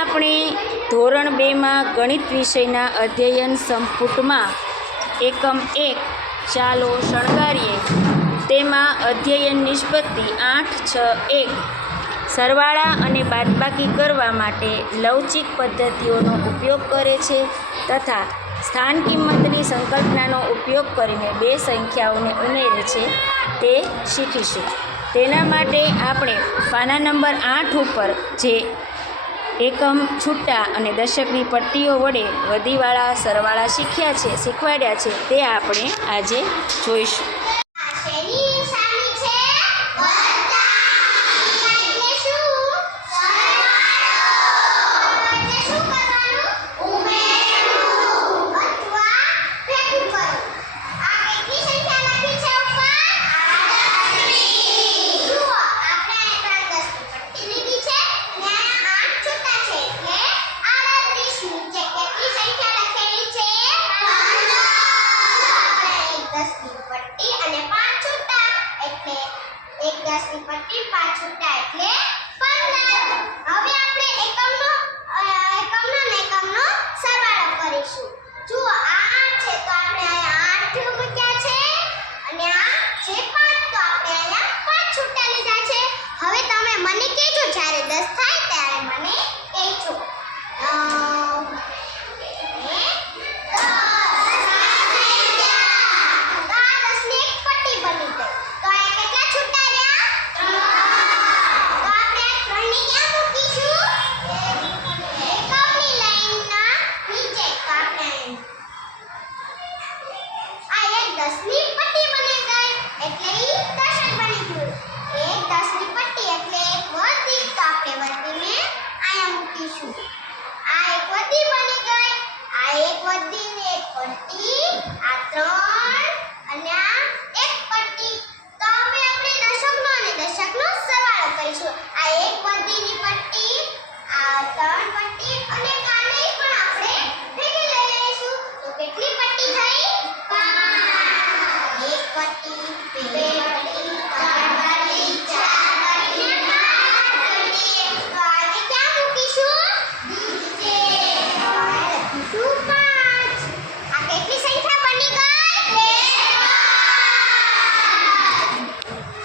આપણે ધોરણ 2માં ગણિત વિષયના અધ્યયન સંપુટમાં એકમ 1 ચાલો શણગારીએ તેમાં અધ્યયન નિષ્પત્તિ 8-6-1 સરવાળા અને બાદબાકી કરવા માટે લવચિક પદ્ધતિઓનો ઉપયોગ કરે છે તથા સ્થાન કિંમતની સંકલ્પનાનો ઉપયોગ કરીને બે સંખ્યાઓને ઉમેરે છે તે શીખીશું. તેના માટે આપણે પાના નંબર 8 ઉપર જે એકમ છૂટા અને દશકની પટ્ટીઓ વડે વધીવાળા સરવાળા શીખવાડ્યા છે તે આપણે આજે જોઈશું.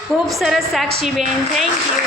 ખૂબ સરસ સાક્ષીબેન, થેન્ક યુ.